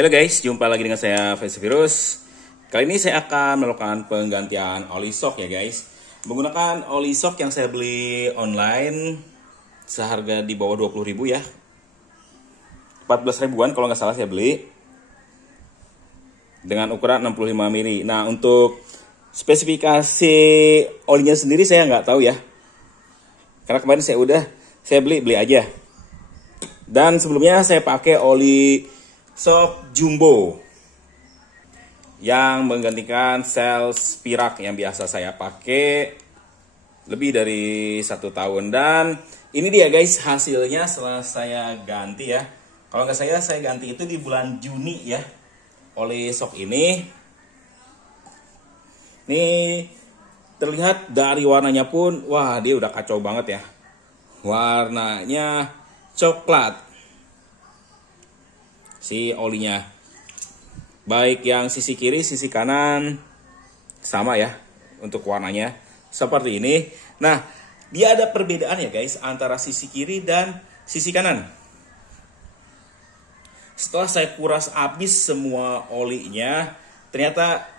Halo guys, jumpa lagi dengan saya Virus. Kali ini saya akan melakukan penggantian oli shock ya guys. Menggunakan oli shock yang saya beli online seharga di bawah 20.000 ya. 14 ribuan kalau nggak salah saya beli. Dengan ukuran 65 mili. Nah, untuk spesifikasi olinya sendiri saya nggak tahu ya. Karena kemarin saya beli aja. Dan sebelumnya saya pakai oli shock jumbo yang menggantikan sel Spirak yang biasa saya pakai lebih dari 1 tahun. Dan ini dia guys hasilnya setelah saya ganti ya. Kalau nggak saya ganti itu di bulan Juni ya. Oli shock ini nih terlihat dari warnanya pun, wah dia udah kacau banget ya. Warnanya coklat si olinya, baik yang sisi kiri sisi kanan sama ya untuk warnanya seperti ini. Nah, dia ada perbedaan ya guys antara sisi kiri dan sisi kanan. Setelah saya kuras habis semua olinya, ternyata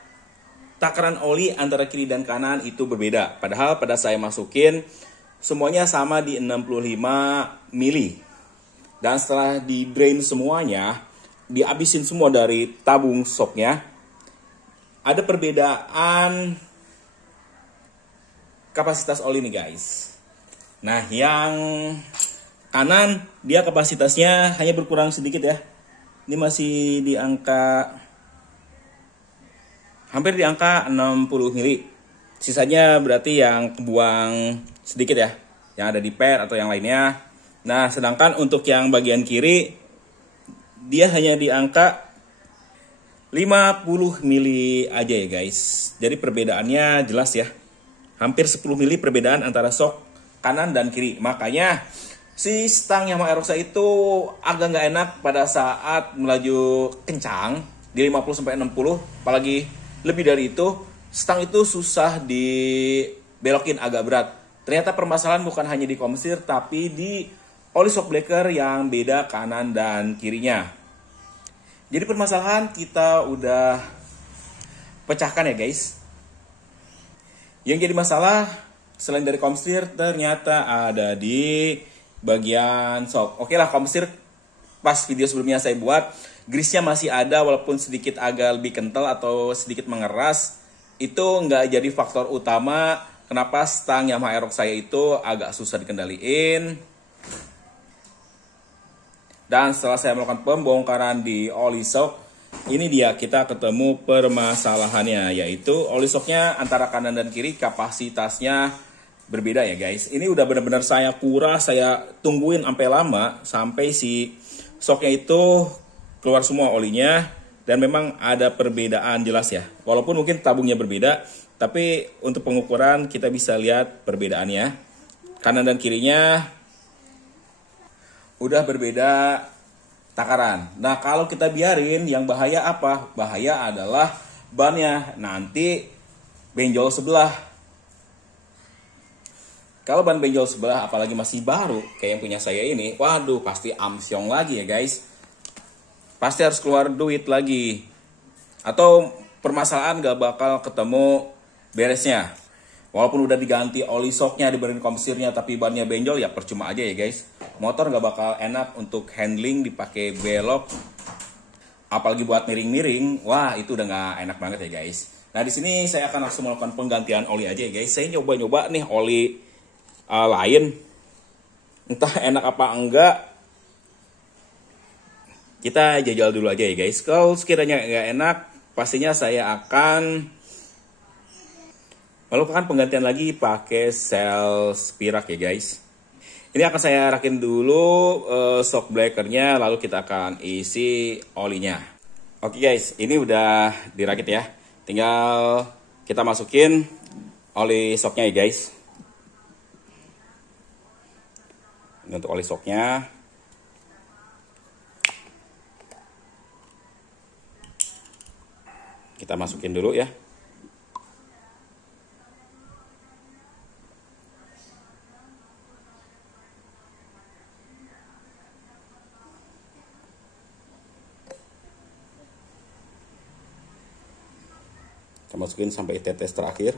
takaran oli antara kiri dan kanan itu berbeda. Padahal pada saya masukin semuanya sama di 65 mili. Dan setelah di drain semuanya, dihabisin semua dari tabung shocknya, ada perbedaan kapasitas oli nih guys. Nah, yang kanan dia kapasitasnya hanya berkurang sedikit ya. Ini masih di angka hampir di angka 60 mili. Sisanya berarti yang kebuang sedikit ya, yang ada di pad atau yang lainnya. Nah, sedangkan untuk yang bagian kiri dia hanya di angka 50 mili aja ya guys. Jadi perbedaannya jelas ya. Hampir 10 mili perbedaan antara shock kanan dan kiri. Makanya si stang Yamaha Aerox itu agak nggak enak pada saat melaju kencang di 50-60. Apalagi lebih dari itu, stang itu susah dibelokin, agak berat. Ternyata permasalahan bukan hanya di komstir, tapi di oli shock breaker yang beda kanan dan kirinya. Jadi permasalahan kita udah pecahkan ya guys. Yang jadi masalah selain dari komstir ternyata ada di bagian shock. Oke lah, komstir pas video sebelumnya saya buat, grease-nya masih ada walaupun sedikit agak lebih kental atau sedikit mengeras. Itu nggak jadi faktor utama kenapa stang Yamaha Aerox saya itu agak susah dikendaliin. Dan setelah saya melakukan pembongkaran di oli shock, ini dia kita ketemu permasalahannya, yaitu oli shocknya antara kanan dan kiri kapasitasnya berbeda ya guys. Ini udah benar-benar saya kuras, saya tungguin sampai lama sampai si shocknya itu keluar semua olinya, dan memang ada perbedaan jelas ya. Walaupun mungkin tabungnya berbeda, tapi untuk pengukuran kita bisa lihat perbedaannya. Kanan dan kirinya udah berbeda takaran. Nah, kalau kita biarin, yang bahaya apa? Bahaya adalah bannya nanti benjol sebelah. Kalau ban benjol sebelah apalagi masih baru kayak yang punya saya ini, waduh pasti amsyong lagi ya guys. Pasti harus keluar duit lagi. Atau permasalahan gak bakal ketemu beresnya. Walaupun udah diganti oli shocknya, dibenerin komstirnya, tapi bannya benjol, ya percuma aja ya guys. Motor gak bakal enak untuk handling, dipakai belok, apalagi buat miring-miring. Wah, itu udah gak enak banget ya guys. Nah, di sini saya akan langsung melakukan penggantian oli aja ya guys. Saya nyoba-nyoba nih oli lain, entah enak apa enggak. Kita jajal dulu aja ya guys. Kalau sekiranya nggak enak, pastinya saya akan melakukan penggantian lagi pakai sel Spirak ya guys. Ini akan saya rakin dulu shock breakernya, lalu kita akan isi olinya. Oke guys, ini udah dirakit ya. Tinggal kita masukin oli shocknya ya guys. Ini untuk oli shocknya. Kita masukin dulu ya. Kita masukin sampai tetes terakhir.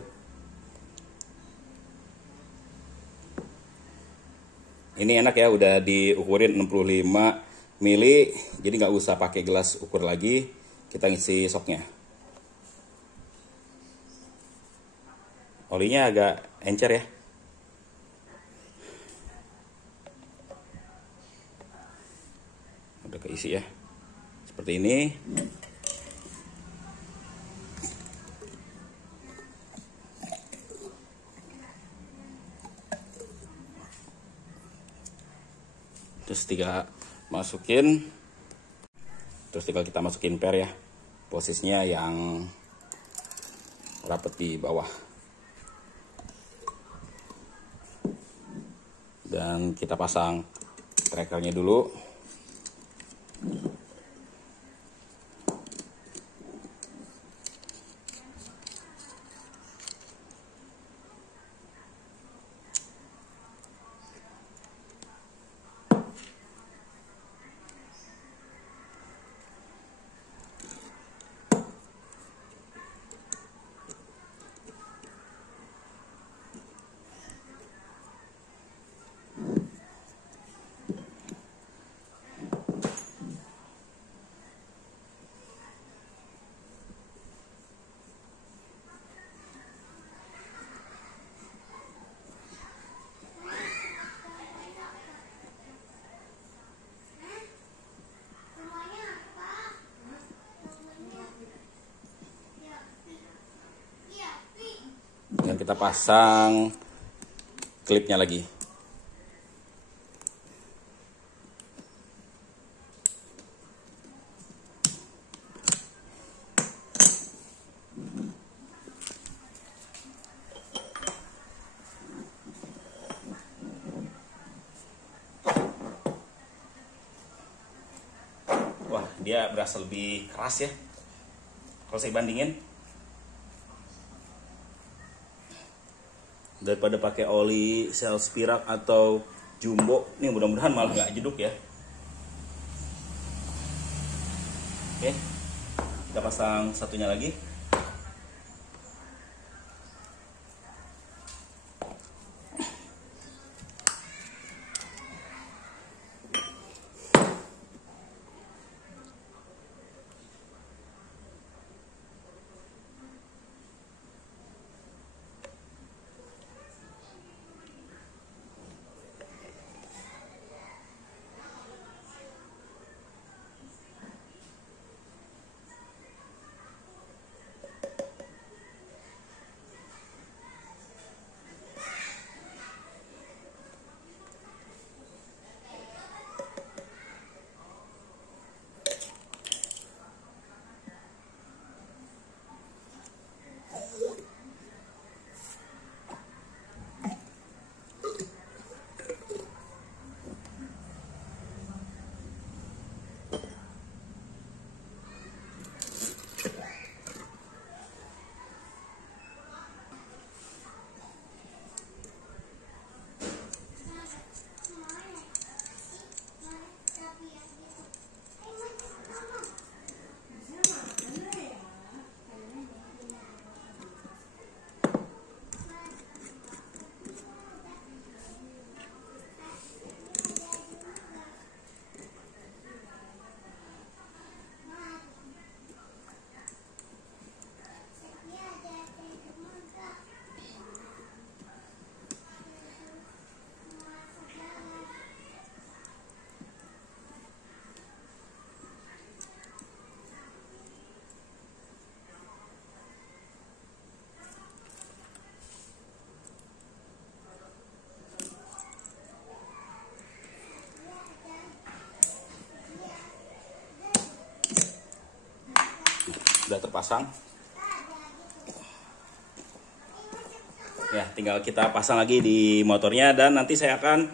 Ini enak ya, udah diukurin 65 mili, jadi nggak usah pakai gelas ukur lagi. Kita ngisi soknya. Olinya agak encer ya. Udah keisi ya. Seperti ini. Terus tinggal kita masukin per ya, posisinya yang rapet di bawah, dan kita pasang trackernya dulu. Dan kita pasang klipnya lagi. Wah, dia berasa lebih keras ya kalau saya bandingin daripada pakai oli sel Spirak atau Jumbo. Ini mudah-mudahan malah nggak jeduk ya. Oke, kita pasang satunya lagi. Sudah terpasang ya, tinggal kita pasang lagi di motornya, dan nanti saya akan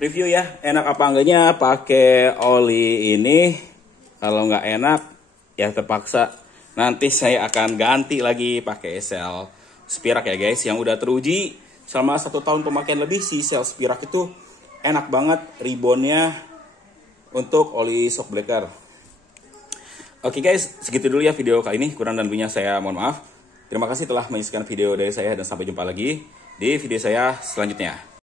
review ya enak apa enggaknya pakai oli ini. Kalau nggak enak ya terpaksa nanti saya akan ganti lagi pakai sel Spirak ya guys, yang udah teruji selama 1 tahun pemakaian lebih. Si sel Spirak itu enak banget ribonnya untuk oli shock breaker. Oke guys, segitu dulu ya video kali ini. Kurang dan lebihnya saya mohon maaf. Terima kasih telah menyaksikan video dari saya dan sampai jumpa lagi di video saya selanjutnya.